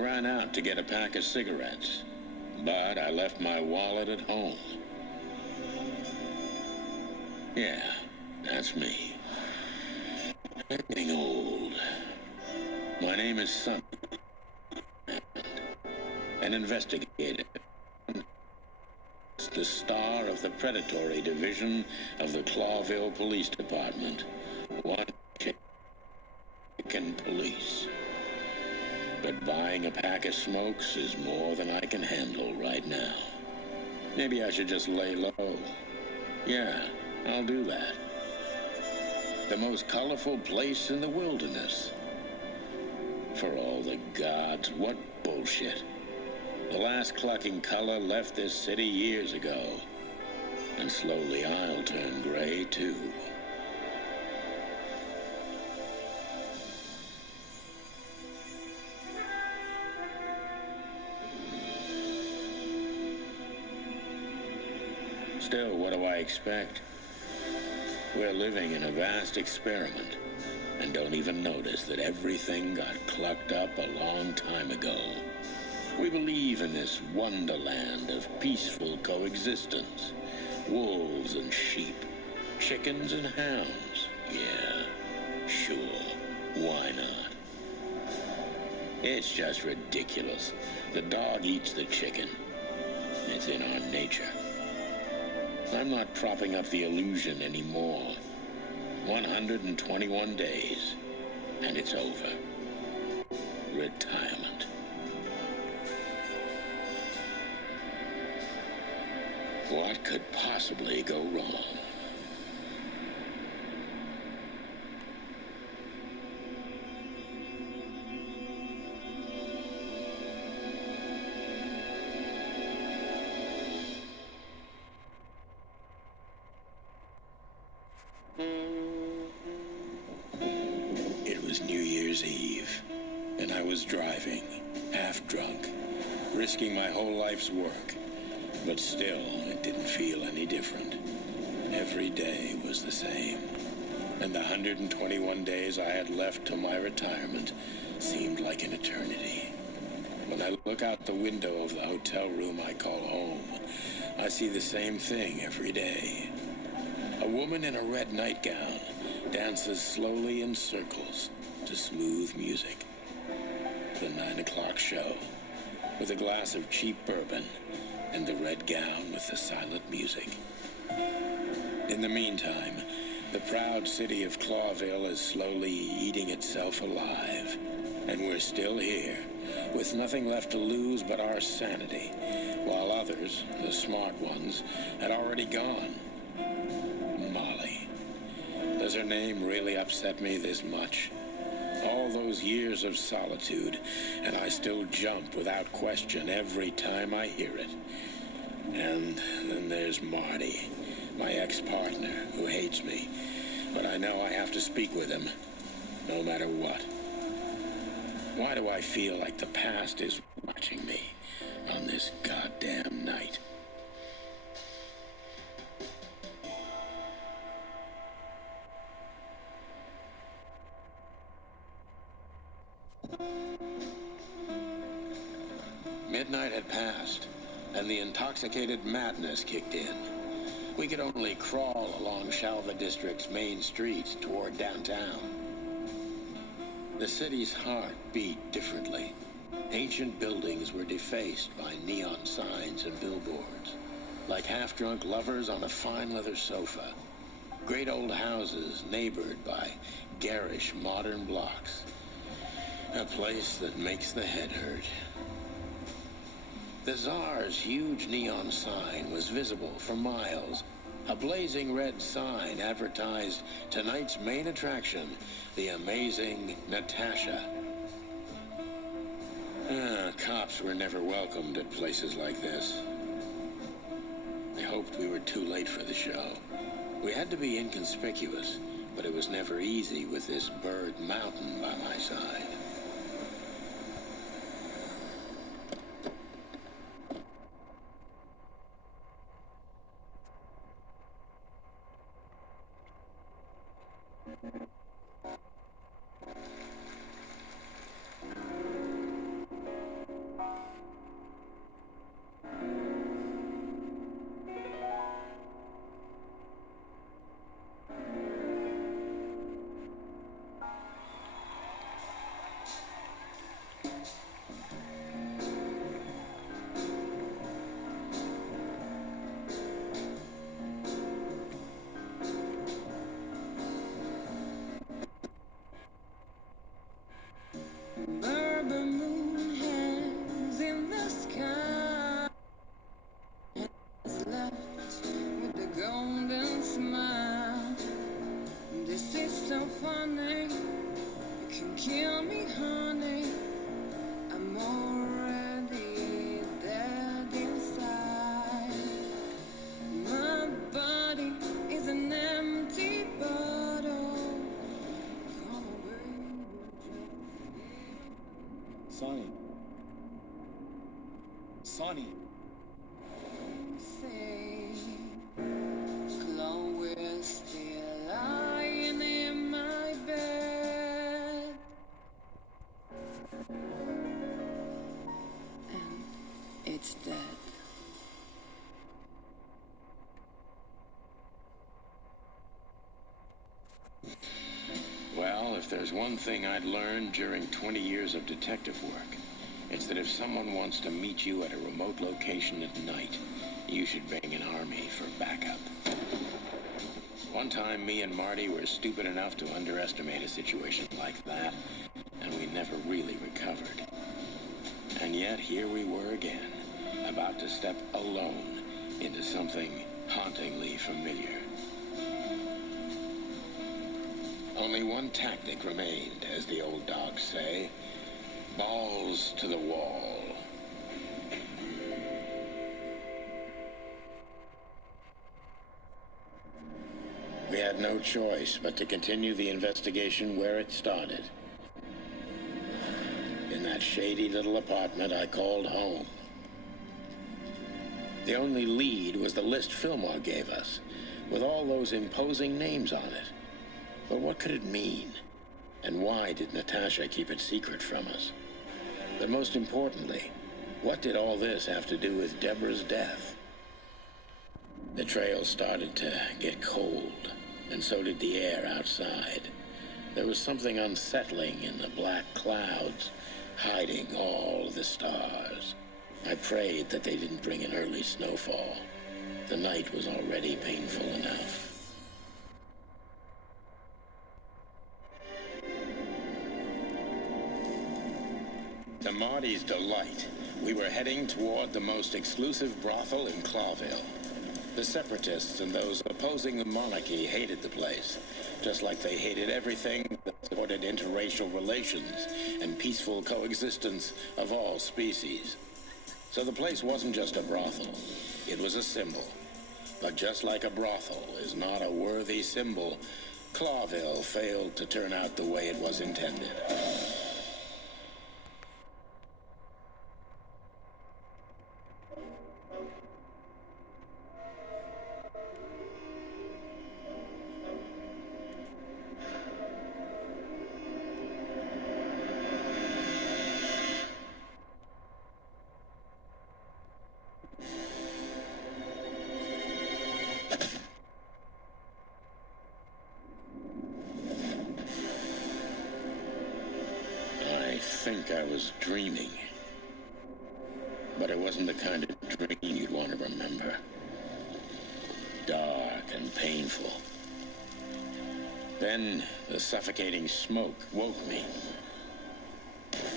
ran out to get a pack of cigarettes, but I left my wallet at home. Yeah, that's me. I'm getting old. My name is Son, an investigator. The star of the predatory division of the Clawville Police Department. One chicken police. But buying a pack of smokes is more than I can handle right now. Maybe I should just lay low. Yeah, I'll do that. The most colorful place in the wilderness. For all the gods, what bullshit. The last clucking color left this city years ago. And slowly I'll turn gray, too. Still, what do I expect? We're living in a vast experiment, and don't even notice that everything got clucked up a long time ago. We believe in this wonderland of peaceful coexistence. Wolves and sheep, chickens and hounds. Yeah, sure, why not? It's just ridiculous. The dog eats the chicken. It's in our nature. I'm not propping up the illusion anymore. 121 days, and it's over. Retirement. What could possibly go wrong? It was New Year's Eve, and I was driving, half drunk, risking my whole life's work. But still, it didn't feel any different. Every day was the same. And the 121 days I had left till my retirement seemed like an eternity. When I look out the window of the hotel room I call home, I see the same thing every day. A woman in a red nightgown dances slowly in circles to smooth music. The 9 o'clock show, with a glass of cheap bourbon, and the red gown with the silent music. In the meantime, the proud city of Clawville is slowly eating itself alive. And we're still here, with nothing left to lose but our sanity, while others, the smart ones, had already gone. Molly. Does her name really upset me this much? All those years of solitude, and I still jump without question every time I hear it. And then there's Marty, my ex-partner, who hates me. But I know I have to speak with him, no matter what. Why do I feel like the past is watching me on this goddamn night? Midnight had passed, and the intoxicated madness kicked in. We could only crawl along Shalva District's main street toward downtown. The city's heart beat differently. Ancient buildings were defaced by neon signs and billboards, like half-drunk lovers on a fine leather sofa. Great old houses neighbored by garish modern blocks. A place that makes the head hurt. The Tsar's huge neon sign was visible for miles. A blazing red sign advertised tonight's main attraction, the amazing Natasha. Cops were never welcomed at places like this. I hoped we were too late for the show. We had to be inconspicuous, but it was never easy with this bird mountain by my side. Sonny. Sonny. Chloe's still lying in my bed, and it's dead. Well, if there's one thing I'd learned during 20 years of detective work, it's that if someone wants to meet you at a remote location at night, you should bring an army for backup. One time, me and Marty were stupid enough to underestimate a situation like that, and we never really recovered. And yet, here we were again, about to step alone into something hauntingly familiar. Only one tactic remained, as the old dogs say. Balls to the wall. We had no choice but to continue the investigation where it started. In that shady little apartment I called home. The only lead was the list Fillmore gave us, with all those imposing names on it. But what could it mean? And why did Natasha keep it secret from us? But most importantly, what did all this have to do with Deborah's death? The trail started to get cold, and so did the air outside. There was something unsettling in the black clouds, hiding all the stars. I prayed that they didn't bring an early snowfall. The night was already painful enough. To Marty's delight, we were heading toward the most exclusive brothel in Clawville. The separatists and those opposing the monarchy hated the place, just like they hated everything that supported interracial relations and peaceful coexistence of all species. So the place wasn't just a brothel, it was a symbol. But just like a brothel is not a worthy symbol, Clawville failed to turn out the way it was intended. I think I was dreaming. But it wasn't the kind of dream you'd want to remember. Dark and painful. Then the suffocating smoke woke me.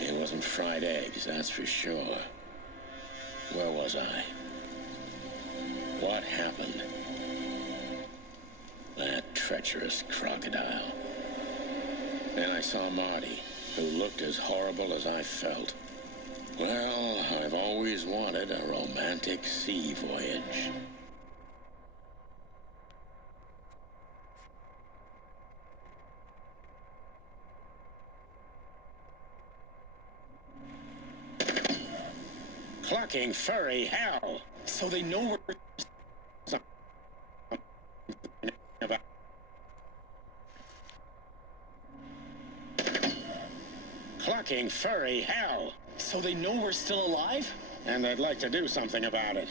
It wasn't fried eggs, that's for sure. Where was I? What happened? That treacherous crocodile. Then I saw Marty, who looked as horrible as I felt. Well, I've always wanted a romantic sea voyage. Clucking furry hell! So they know we're... About clucking furry hell! So they know we're still alive? And they'd like to do something about it.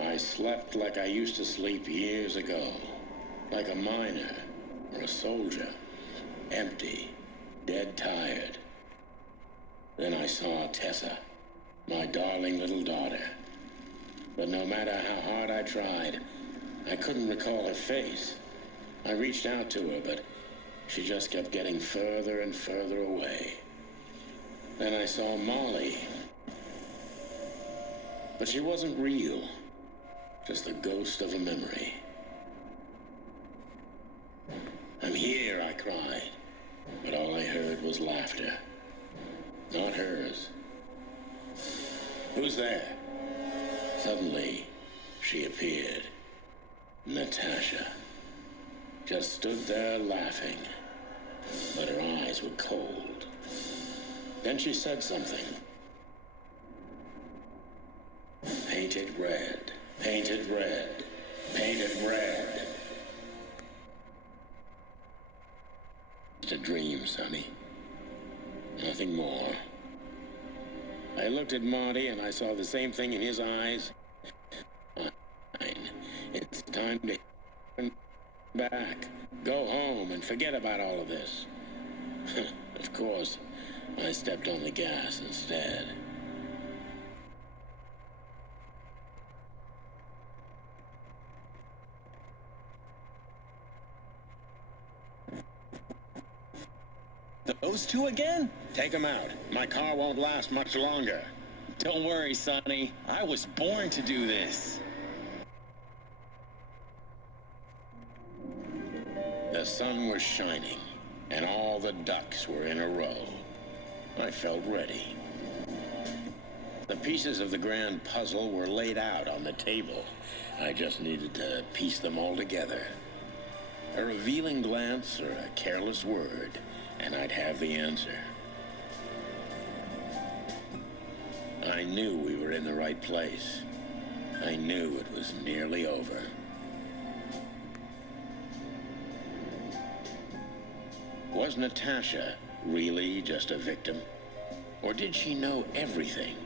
I slept like I used to sleep years ago. Like a miner or a soldier. Empty, dead tired. Then I saw Tessa, my darling little daughter. But no matter how hard I tried, I couldn't recall her face. I reached out to her, but she just kept getting further and further away. Then I saw Molly. But she wasn't real, just the ghost of a memory. I'm here, I cried, but all I heard was laughter. Not hers. Who's there? Suddenly, she appeared. Natasha. just stood there laughing, but her eyes were cold. Then she said something. Painted red, painted red, painted red. It's a dream, Sonny. Nothing more. I looked at Marty and I saw the same thing in his eyes. Fine. It's time to turn back. Go home and forget about all of this. Of course, I stepped on the gas instead. Those two again? Take them out. My car won't last much longer. Don't worry, Sonny. I was born to do this. The sun was shining, and all the ducks were in a row. I felt ready. The pieces of the grand puzzle were laid out on the table. I just needed to piece them all together. A revealing glance or a careless word, and I'd have the answer. I knew we were in the right place. I knew it was nearly over. Was Natasha really just a victim? Or did she know everything?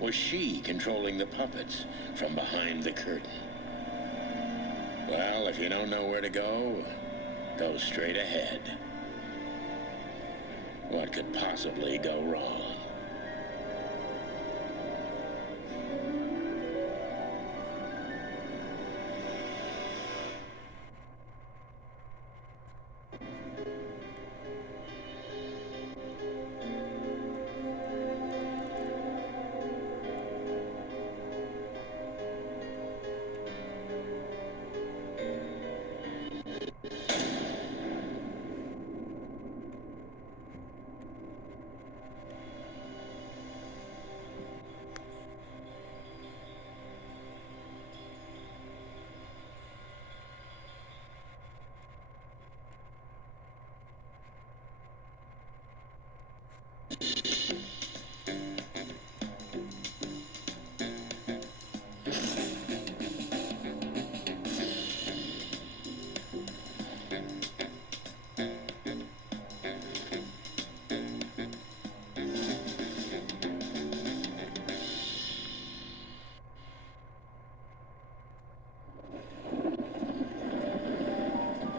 Was she controlling the puppets from behind the curtain? Well, if you don't know where to go, go straight ahead. What could possibly go wrong?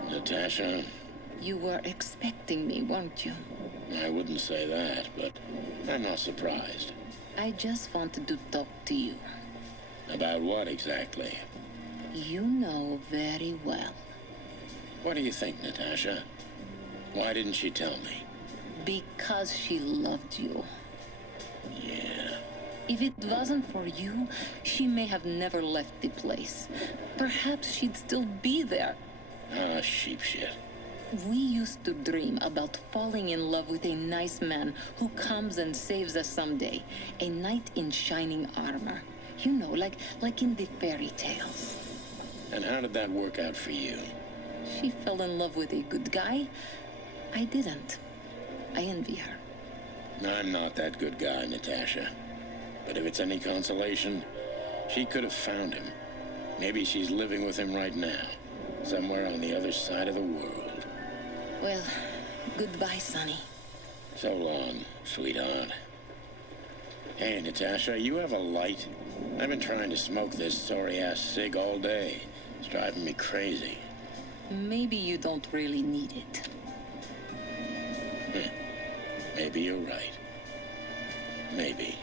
Natasha? You were expecting me, weren't you? I wouldn't say that, but I'm not surprised. I just wanted to talk to you. About what exactly? You know very well. What do you think, Natasha? Why didn't she tell me? Because she loved you. Yeah. If it wasn't for you, she may have never left the place. Perhaps she'd still be there. Ah, sheep shit. We used to dream about falling in love with a nice man who comes and saves us someday. A knight in shining armor. You know, like in the fairy tales. And how did that work out for you? She fell in love with a good guy. I didn't. I envy her. I'm not that good guy, Natasha. But if it's any consolation, she could have found him. Maybe she's living with him right now. Somewhere on the other side of the world. Well, goodbye, Sonny. So long, sweetheart. Hey, Natasha, you have a light? I've been trying to smoke this sorry-ass cig all day. It's driving me crazy. Maybe you don't really need it. Maybe you're right. Maybe.